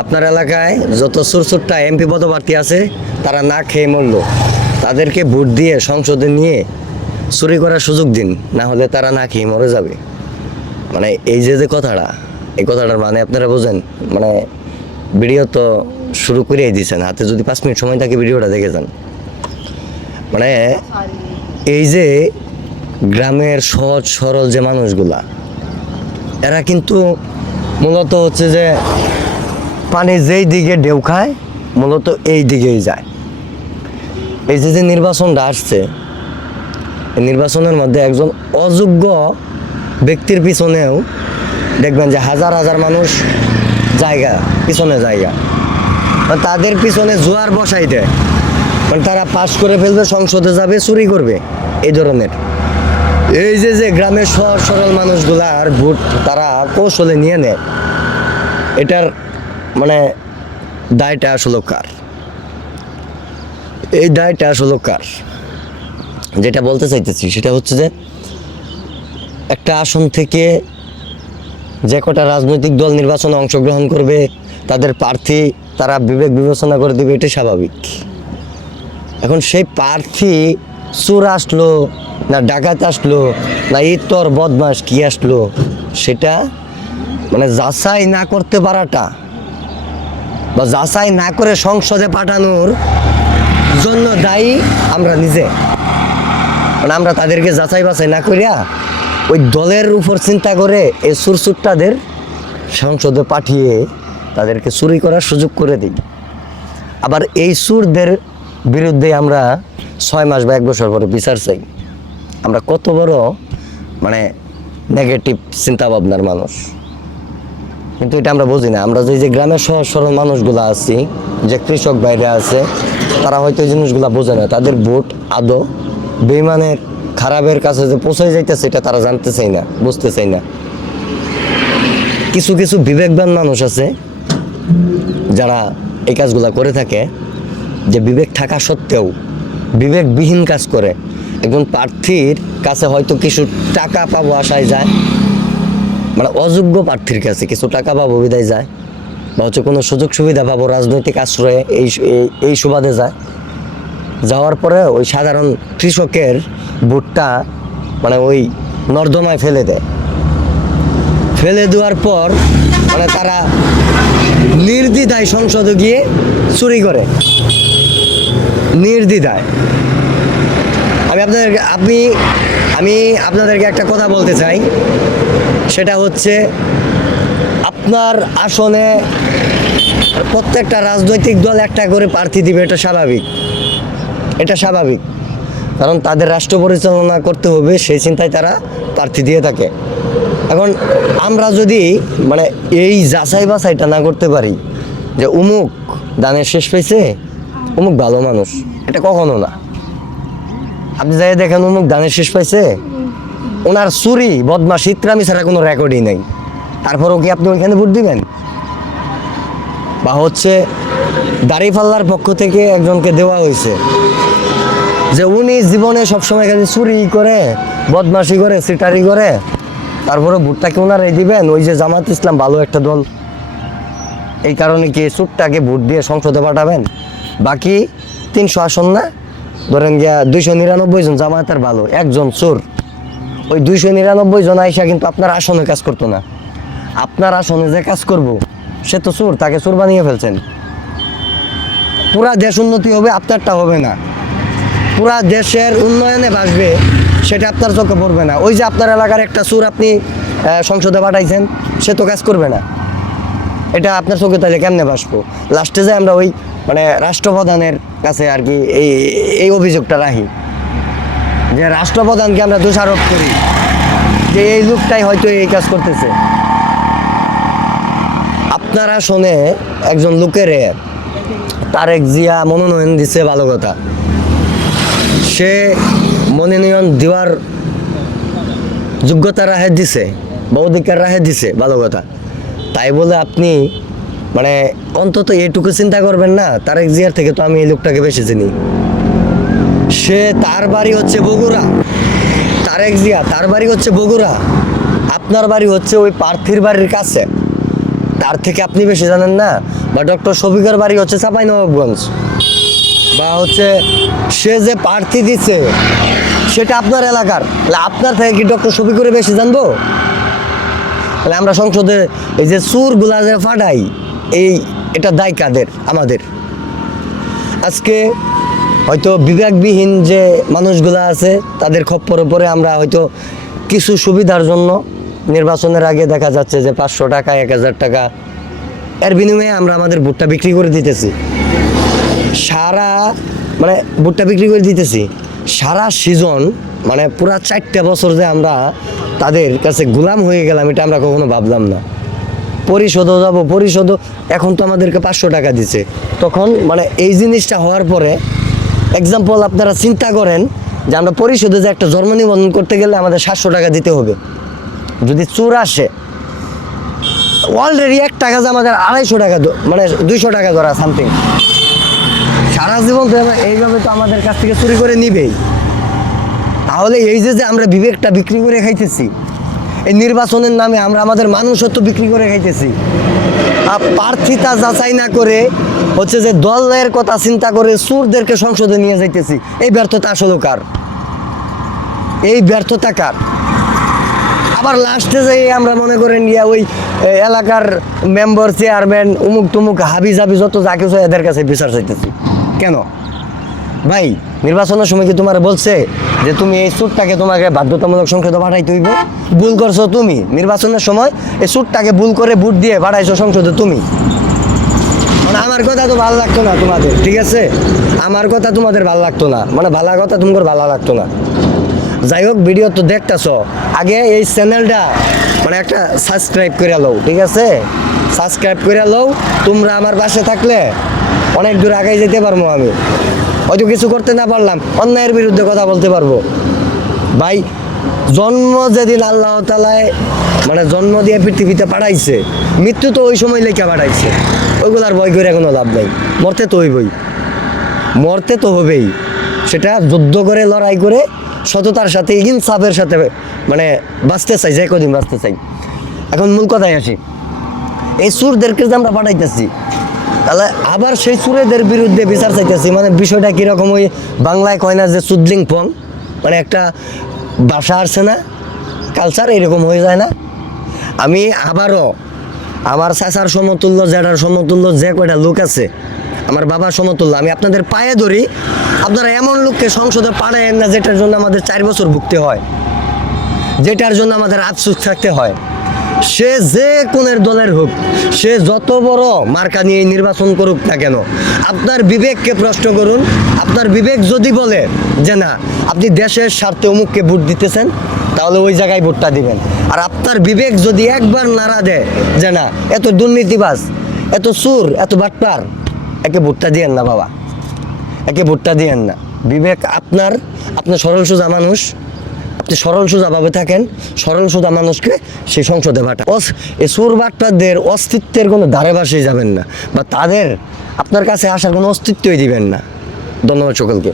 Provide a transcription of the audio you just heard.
আপনার এলাকায় যত সুরসুরটা এমপি পদপ্রার্থী আছে তারা না খেয়ে মরল, তাদেরকে ভোট দিয়ে সংসদে নিয়ে চুরি করার সুযোগ দিন, না হলে তারা না খেয়ে মরে যাবে। মানে এই যে কথাটা, এই কথাটার মানে আপনারা বোঝেন। মানে ভিডিও তো শুরু করেই দিয়েছেন, হাতে যদি 5 মিনিট সময় থাকে ভিডিওটা দেখে যান। মানে এই যে গ্রামের সহজ সরল যে মানুষগুলা, এরা কিন্তু মূলত হচ্ছে যে পানি যেই দিকে ঢেউ খায় মূলত এই দিকেই যায়। এই যে নির্বাচনটা আসছে, এই নির্বাচনের মধ্যে একজন অযোগ্য ব্যক্তির পিছনেও দেখবেন যে হাজার হাজার মানুষ পিছনে জায়গা তাদের পিছনে জোয়ার বসাই দেয়। মানে তারা পাস করে ফেলবে, সংসদে যাবে, চুরি করবে, এই ধরনের। এই যে গ্রামের সহজ সরল মানুষগুলার ভোট তারা কৌশলে নিয়ে নেয়, এটার মানে দায়টা আসলে কার? এই দায়টা আসলে কার? যেটা বলতে চাইতেছি সেটা হচ্ছে যে একটা আসন থেকে যে কটা রাজনৈতিক দল নির্বাচনে অংশগ্রহণ করবে তাদের প্রার্থী তারা বিবেক বিবেচনা করে দেবে, এটাই স্বাভাবিক। এখন সেই প্রার্থী চোর আসলো না ডাকাত আসলো না ইতর বদমাস কি আসলো, সেটা মানে যাচাই না করতে পারাটা বা যাচাই না করে সংসদে পাঠানোর জন্য দায়ী আমরা নিজে। মানে আমরা তাদেরকে যাচাই বাছাই না করিয়া ওই দলের উপর চিন্তা করে এই সুরসুরটাদের সংসদে পাঠিয়ে তাদেরকে চুরি করার সুযোগ করে দিই। আবার এই সুরদের বিরুদ্ধে আমরা 6 মাস বা 1 বছর পরে বিচার চাই। আমরা কত বড় মানে নেগেটিভ চিন্তা ভাবনার মানুষ, কিন্তু এটা আমরা বুঝি না। আমরা যে গ্রামের সহজ সরল মানুষগুলো আছি, যে কৃষক ভাইরা আছে, তারা হয়তো এই জিনিসগুলো বোঝে না। তাদের ভোট আদৌ বেইমানের খারাপের কাছে যে পৌঁছে যাইতেছে এটা তারা জানতে চাই না, বুঝতে চাই না। কিছু কিছু বিবেকবান মানুষ আছে যারা এই কাজগুলা করে থাকে, যে বিবেক থাকা সত্ত্বেও বিবেকবিহীন কাজ করে। একজন প্রার্থীর কাছে হয়তো কিছু টাকা পাবো আশায় যায়, মানে অযোগ্য প্রার্থীর কাছে কিছু টাকা পাবো বিদায় যায়, বা হচ্ছে কোনো সুযোগ সুবিধা পাবো রাজনৈতিক আশ্রয়ে এই সুবাদে যায়। যাওয়ার পরে ওই সাধারণ কৃষকের ভোটটা মানে ওই নর্দমায় ফেলে দেয়। ফেলে দেওয়ার পর মানে তারা নির্দ্বিধায় সংসদে গিয়ে চুরি করে, নির্দ্বিধায়। আমি আপনাদেরকে একটা কথা বলতে চাই, সেটা হচ্ছে আপনার আসনে প্রত্যেকটা রাজনৈতিক দল একটা করে প্রার্থী দিবে, এটা স্বাভাবিক। এটা স্বাভাবিক, কারণ তাদের রাষ্ট্র পরিচালনা করতে হবে, সেই চিন্তায় তারা প্রার্থী দিয়ে থাকে। এখন আমরা যদি মানে এই যাচাই বাছাইটা না করতে পারি যে অমুক দানের শেষ পাইছে, অমুক ভালো মানুষ, এটা কখনো না। আপনি যাই দেখেন অমুক দানের শেষ পাইছে, ওনার চুরি বদমাশ ইত্রামি ছাড়া কোনো রেকর্ডই নেই, তারপরেও কি আপনি ওইখানে ভোট দিবেন? বা হচ্ছে দাঁড়িপাল্লার পক্ষ থেকে একজনকে দেওয়া হয়েছে যে উনি জীবনে সবসময় খালি চুরি করে, বদমাশি করে, সিটারি করে, তারপরে ভোটটা কি ওনারাই দিবেন? ওই যে জামাত ইসলাম ভালো একটা দল, এই কারণে কি চোরটাকে ভোট দিয়ে সংসদে পাঠাবেন? বাকি 300 আসন না, ধরেন গিয়া 299 জন জামায়াতের ভালো, একজন চোর, ওই 299 জন আইসা কিন্তু আপনার আসনে কাজ করতো না। আপনার আসনে যে কাজ করব সে তো চোর, তাকে চোর বানিয়ে ফেলছেন। পুরা দেশ উন্নতি হবে, আপনারটা হবে না। পুরা দেশের উন্নয়নে ভাসবে, সেটা আপনার চোখে পড়বে না। ওই যে আপনার এলাকার একটা চোর আপনি সংসদে পাঠাইছেন, সে তো কাজ করবে না, এটা আপনার চোখে তাহলে কেমনে ভাসবো? লাস্টে যে আমরা ওই মানে রাষ্ট্রপ্রধানের কাছে আর কি এই অভিযোগটা রাখি, যে রাষ্ট্রপ্রধানকে আমরা দোষারোপ করি যে এই লোকটাই হয়তো এই কাজ করতেছে। আপনারা শুনে একজন লোকের তারেক জিয়া মনোনয়ন দিচ্ছে, ভালো কথা, সে মনোনয়ন দেওয়ার যোগ্যতা রাহে দিছে বা অধিকার রাহে দিছে, ভালো কথা। তাই বলে আপনি মানে অন্তত এইটুকু চিন্তা করবেন না, তারেক জিয়ার থেকে তো আমি এই লোকটাকে বেশি চিনি। তার বাড়ি হচ্ছে বগুড়া, তারেক জিয়া তার বাড়ি হচ্ছে বগুড়া, আপনার বাড়ি হচ্ছে ওই প্রার্থীর বাড়ির কাছে। তার থেকে আপনি বেশি জানেন না বা ডক্টর শফিকের বাড়ি হচ্ছে চাঁপাইনবাবগঞ্জ, বা হচ্ছে সে যে প্রার্থী দিচ্ছে সেটা আপনার এলাকার, তাহলে আপনার থেকে কি ডক্টর শফিকুরে বেশি জানবো? তাহলে আমরা সংসদে এই যে চুরগুলা যে ফাটাই, এটা দায় কাদের? আমাদের। আজকে হয়তো বিবেকবিহীন যে মানুষগুলা আছে তাদের খপ্পরে পরে আমরা হয়তো কিছু সুবিধার জন্য নির্বাচনের আগে দেখা যাচ্ছে যে 500 টাকা 1000 টাকা এর বিনিময়ে আমরা আমাদের ভোটটা বিক্রি করে দিতেছি। ভোটটা বিক্রি করে দিতেছি সারা সিজন, মানে পুরা 4টা বছর যে আমরা তাদের কাছে গোলাম হয়ে গেলাম, এটা আমরা কখনো ভাবলাম না। পরিশোধও যাবো, এখন তো আমাদেরকে 500 টাকা দিচ্ছে। তখন মানে এই জিনিসটা হওয়ার পরে এক্সাম্পল আপনারা চিন্তা করেন যে আমরা পরিশোধে যে একটা জন্ম নিবন্ধন করতে গেলে আমাদের 700 টাকা দিতে হবে। যদি চোর আসে অলরেডি 1 টাকা যে আমাদের 250 টাকা, মানে 200 টাকা ধরা সামথিং। সারা জীবন তো এইভাবে তো আমাদের কাছ থেকে চুরি করে নিবেই। তাহলে এই যে আমরা বিবেকটা বিক্রি করে খাইতেছি, এই নির্বাচনের নামে আমরা আমাদের মানুষত্ব বিক্রি করে খাইতেছি। প্রার্থিতা যাচাই না করে হচ্ছে যে দলের কথা চিন্তা করে চোরদেরকে সংসদে নিয়ে যাইতেছি। এই ব্যর্থতা আসলে কার? এই ব্যর্থতা কার? আবার লাস্টে যে আমরা মনে করেন ওই এলাকার মেম্বার, চেয়ারম্যান, উমুক তুমুক হাবি জাবি যত যা কিছু এদের কাছে বিচার চাইতেছি কেন? ভাই, নির্বাচনের সময় কি তোমার বলছে যে তুমি এই সুটটাকে তোমাকে বাধ্যতামূলক সংসদে পাঠাইতে হইব? ভুল করছো তুমি নির্বাচনের সময়, এই সুটটাকে ভুল করে ভোট দিয়ে পাঠাইছো সংসদে তুমি। মানে আমার কথা তো ভালো লাগতো না তোমাদের, ঠিক আছে? আমার কথা তোমাদের ভালো লাগতো না, মানে ভালো কথা তোমার ভালো লাগতো না। যাই হোক, ভিডিও তো দেখতেছ, আগে এই চ্যানেলটা মানে একটা সাবস্ক্রাইব করে লও, ঠিক আছে? সাবস্ক্রাইব করে লও। তোমরা আমার পাশে থাকলে অনেক দূর আগাই যেতে পারবো। আমি হয়তো কিছু করতে না পারলাম, অন্যায়ের বিরুদ্ধে কথা বলতে পারবো। ভাই, জন্ম যেদিন আল্লাহ তাআলা মানে জন্ম দিয়ে পৃথিবীতে পাঠাইছে, মৃত্যু তো ওই সময় লেখা পাঠাইছে। ওইগুলার ভয় করে কোনো লাভ নাই। মরতে তো হইবই, মরতে তো হবেই। সেটা যুদ্ধ করে, লড়াই করে, সততার সাথে, ইনসাফের সাথে মানে বাঁচতে চাই, যে কদিন বাঁচতে চাই। এখন মূল কথায় আসি, এই চোরদেরকে যে আমরা পাঠাইতেছি, তাহলে আবার সেই চোরেদের বিরুদ্ধে বিচার চাইতেছি। মানে বিষয়টা কীরকম, ওই বাংলায় কয় না যে চুদলিং পং, মানে একটা ভাষা আসছে না, কালচার এরকম হয়ে যায় না? আমি আবারও আমার চাচার সমতুল্য, জ্যাঠার সমতুল্য যে কয়টা লোক আছে, আমার বাবার সমতুল্য, আমি আপনাদের পায়ে ধরি, আপনারা এমন লোককে সংসদে পাঠায়েন না যেটার জন্য আমাদের 4 বছর ভুগতে হয়, যেটার জন্য আমাদের আফসোস থাকতে হয়। সে যে কোনের দলের হোক, সে যত বড় মার্কা নিয়ে নির্বাচন করুক না কেন, আপনার বিবেককে প্রশ্ন করুন। আপনার বিবেক যদি বলে যে না, আপনি দেশের স্বার্থে অমুককে ভোট দিতেছেন, তাহলে ওই জায়গায় ভোটটা দিবেন। আর আপনার বিবেক যদি একবার নাড়া দেয় যে না, এত দুর্নীতিবাজ, এত চোর, এত বাটপার, একে ভোটটা দিয়েন না বাবা, একে ভোটটা দিয়েন না। বিবেক আপনার সরল সোজা মানুষ, আপনি সরল সোজাভাবে থাকেন, সরল সোজা মানুষকে সেই সংসদে পাঠান। এই চোর বাটপারদের অস্তিত্বের কোনো ধারে বাসে যাবেন না, বা তাদের আপনার কাছে আসার কোনো অস্তিত্বই দিবেন না। ধন্যবাদ সকলকে।